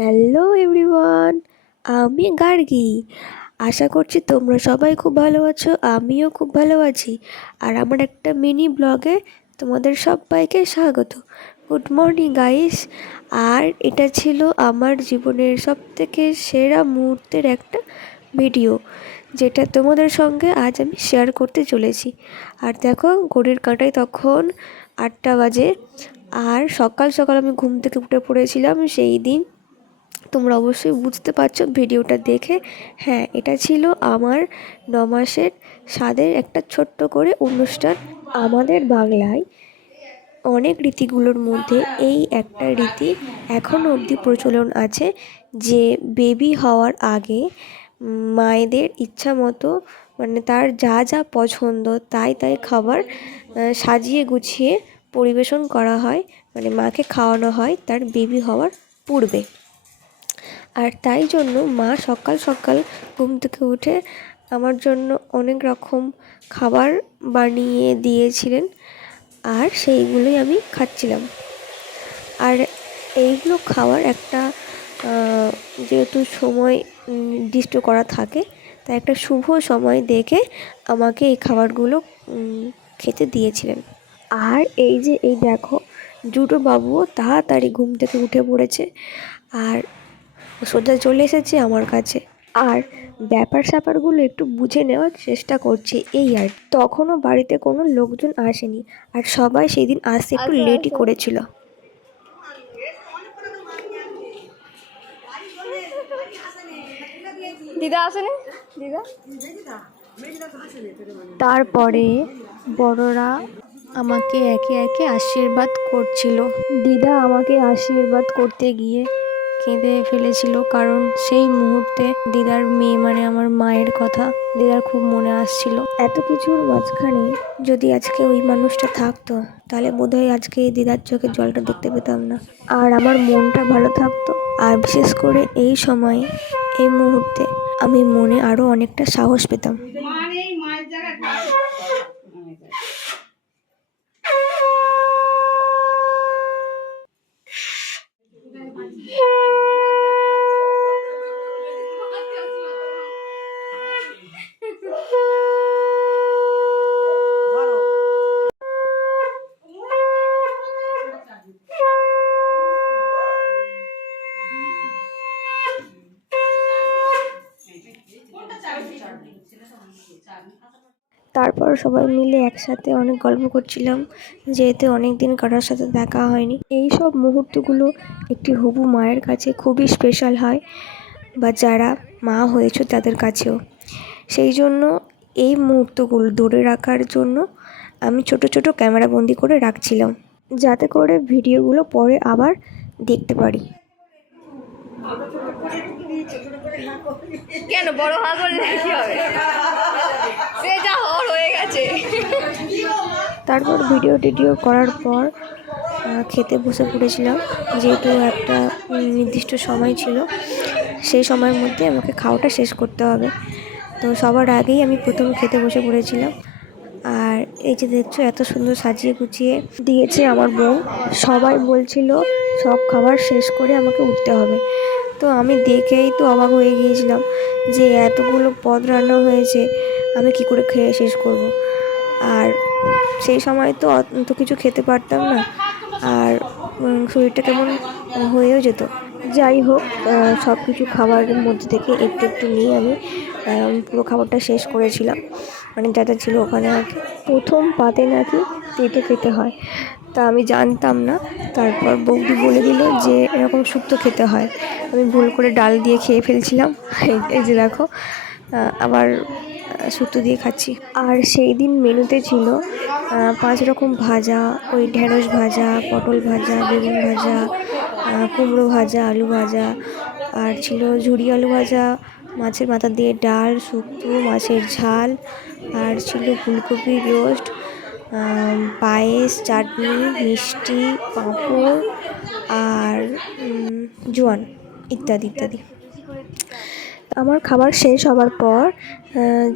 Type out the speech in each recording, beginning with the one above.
Hello everyone, আমি গার্গী। আশা করছি তোমরা সবাই খুব ভালো আছো, আমিও খুব ভালো আছি। আর আমার একটা মিনি ব্লগে তোমাদের সবাইকে স্বাগত। Good morning guys. আর এটা ছিল আমার জীবনের সবথেকে সেরা মুহূর্তের একটা ভিডিও, যেটা তোমাদের সঙ্গে আজ আমি শেয়ার করতে চলেছি। আর দেখো, ঘড়ির কাঁটায় তখন 8টা বাজে। আর সকাল সকাল আমি ঘুম থেকে উঠে পড়েছিলাম সেই দিন। তোমরা অবশ্যই বুঝতে পারছো ভিডিওটা দেখে। হ্যাঁ, এটা ছিল আমার 9 মাসের স্বাদের একটা ছোট্ট করে অনুষ্ঠান। আমাদের বাংলায় অনেক রীতিগুলোর মধ্যে এই একটা রীতি এখনও অবধি প্রচলন আছে, যে বেবি হওয়ার আগে মায়েদের ইচ্ছা মতো, মানে তার যা যা পছন্দ তাই তাই খাবার সাজিয়ে গুছিয়ে পরিবেশন করা হয়, মানে মাকে খাওয়ানো হয় তার বেবি হওয়ার পূর্বে। আর তাই জন্য মা সকাল সকাল ঘুম থেকে উঠে আমার জন্য অনেক রকম খাবার বানিয়ে দিয়েছিলেন, আর সেইগুলোই আমি খাচ্ছিলাম। আর এইগুলো খাওয়ার একটা যেহেতু সময় নির্দিষ্ট করা থাকে, তাই একটা শুভ সময় দেখে আমাকে এই খাবারগুলো খেতে দিয়েছিলেন। আর এই দেখো, দুটো বাবুও তাড়াতাড়ি ঘুম থেকে উঠে পড়েছে আর সোজা চলে এসেছে আমার কাছে। আর ব্যাপার স্যাপারগুলো একটু বুঝে নেওয়ার চেষ্টা করছে, এই আর তখনও বাড়িতে কোনো লোকজন আসেনি, আর সবাই সেই দিন আসতে একটু লেটই করেছিল। দিদা আসেনি, দিদা। তারপরে বড়রা আমাকে একে একে আশীর্বাদ করছিল। দিদা আমাকে আশীর্বাদ করতে গিয়ে কেঁদে ফেলেছিল, কারণ সেই মুহূর্তে দিদার মেয়ে মানে আমার মায়ের কথা দিদার খুব মনে আসছিল। এত কিছুর মাঝখানে যদি আজকে ওই মানুষটা থাকতো, তাহলে বোধহয় আজকে এই দিদার চোখে জলটা দেখতে পেতাম না, আর আমার মনটা ভালো থাকতো। আর বিশেষ করে এই সময়, এই মুহূর্তে আমি মনে আরো অনেকটা সাহস পেতাম। তারপর সবাই মিলে একসাথে অনেক গল্প করছিলাম, যেহেতু অনেক দিন কারোর সাথে দেখা হয়নি। এই সব মুহূর্তগুলো একটি হবু মায়ের কাছে খুবই স্পেশাল হয়, বা যারা মা হয়েছে তাদের কাছেও। সেই জন্য এই মুহূর্তগুলো ধরে রাখার জন্য আমি ছোট ছোট ক্যামেরা বন্দি করে রাখছিলাম, যাতে করে ভিডিওগুলো পরে আবার দেখতে পারি। কেন বড় হওয়া করলে কি হবে? সে যা হওয়ার হয়ে গেছে। তারপর ভিডিও টিডিও করার পর খেতে বসে পড়েছিলাম, যেহেতু একটা নির্দিষ্ট সময় ছিল, সেই সময়ের মধ্যে আমাকে খাওয়াটা শেষ করতে হবে। তো সবার আগেই আমি প্রথম খেতে বসে পড়েছিলাম। আর এই যে দেখছো, এত সুন্দর সাজিয়ে গুছিয়ে দিয়েছে আমার বোন। সবাই বলছিল সব খাবার শেষ করে আমাকে উঠতে হবে। তো আমি দেখেই তো অবাক হয়ে গিয়েছিলাম যে এতগুলো পদ রান্না হয়েছে, আমি কি করে খেয়ে শেষ করব। আর সেই সময় তো অত কিছু খেতে পারতাম না, আর শরীরটা কেমন হয়েও যেত। যাই হোক, সব কিছু খাবারের মধ্যে থেকে একটু একটু নিয়ে আমি পুরো খাবারটা শেষ করেছিলাম, মানে যা যা ছিল ওখানে আর কি। প্রথম পাতে নাকি তেঁতো খেতে হয়, তা আমি জানতাম না। তারপর বৌদি বলে দিল যে এরকম শুক্তো খেতে হয়। আমি ভুল করে ডাল দিয়ে খেয়ে ফেলছিলাম। এই যে দেখো, আবার শুক্তো দিয়ে খাচ্ছি। আর সেই দিন মেনুতে ছিল 5 রকম ভাজা, ওই ঢ্যাঁড়স ভাজা, পটল ভাজা, বেগুন ভাজা, কুমড়ো ভাজা, আলু ভাজা, আর ছিল ঝুরি আলু ভাজা, মাছের মাথা দিয়ে ডাল, শুক্তো, মাছের ঝাল, আর ছিল ফুলকপির রোস্ট, পায়েস, চাটনি, মিষ্টি, পাঁপড়, আর জোয়ান, ইত্যাদি ইত্যাদি। আমার খাবার শেষ হবার পর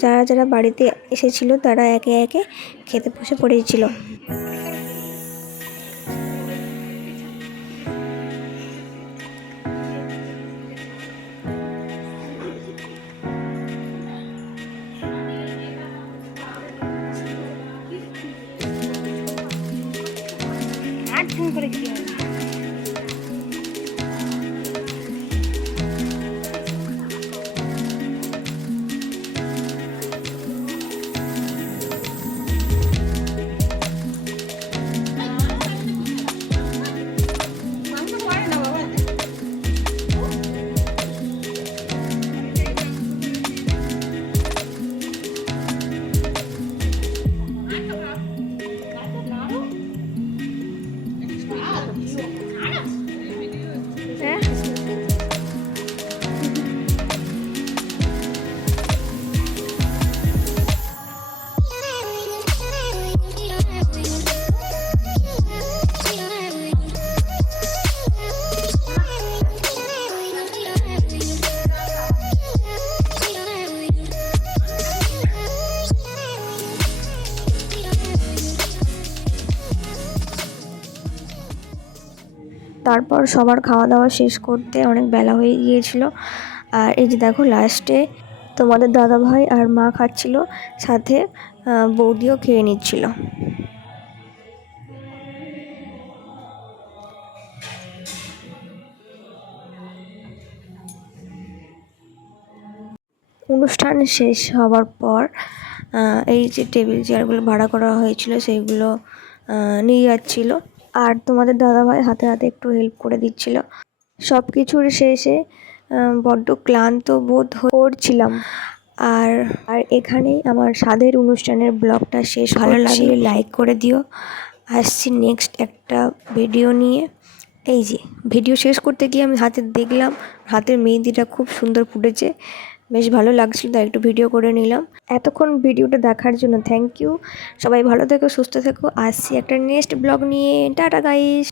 যারা যারা বাড়িতে এসেছিল তারা একে একে খেতে বসে পড়েছিল। তারপর সবার খাওয়া দাওয়া শেষ করতে অনেক বেলা হয়ে গিয়েছিল। আর এই যে দেখো লাস্টে তোমাদের দাদাভাই আর মা খাচ্ছিল, সাথে বৌদিও খেয়ে নিচ্ছিল। অনুষ্ঠান শেষ হওয়ার পর এই যে টেবিল চেয়ারগুলো ভাড়া করা হয়েছিল সেইগুলো নিয়ে যাচ্ছিল, আর তোমাদের দাদাভাই হাতে হাতে একটু হেল্প করে দিচ্ছিল। সব কিছুর শেষে বড্ড ক্লান্ত বোধ করছিলাম। আর এখানেই আমার স্বাদের অনুষ্ঠানের ব্লগটা শেষ। ভালো লাগলে লাইক করে দিও। আসছি নেক্সট একটা ভিডিও নিয়ে। এই যে ভিডিও শেষ করতে গিয়ে আমি হাতে দেখলাম হাতের মেহেন্দিটা খুব সুন্দর ফুটেছে, বেশ ভালো লাগছিল, তাই একটু ভিডিও করে নিলাম। এতক্ষণ ভিডিওটা দেখার জন্য থ্যাংক ইউ। সবাই ভালো থেকো, সুস্থ থেকো। আসছি একটা নেক্সট ব্লগ নিয়ে। Tata guys.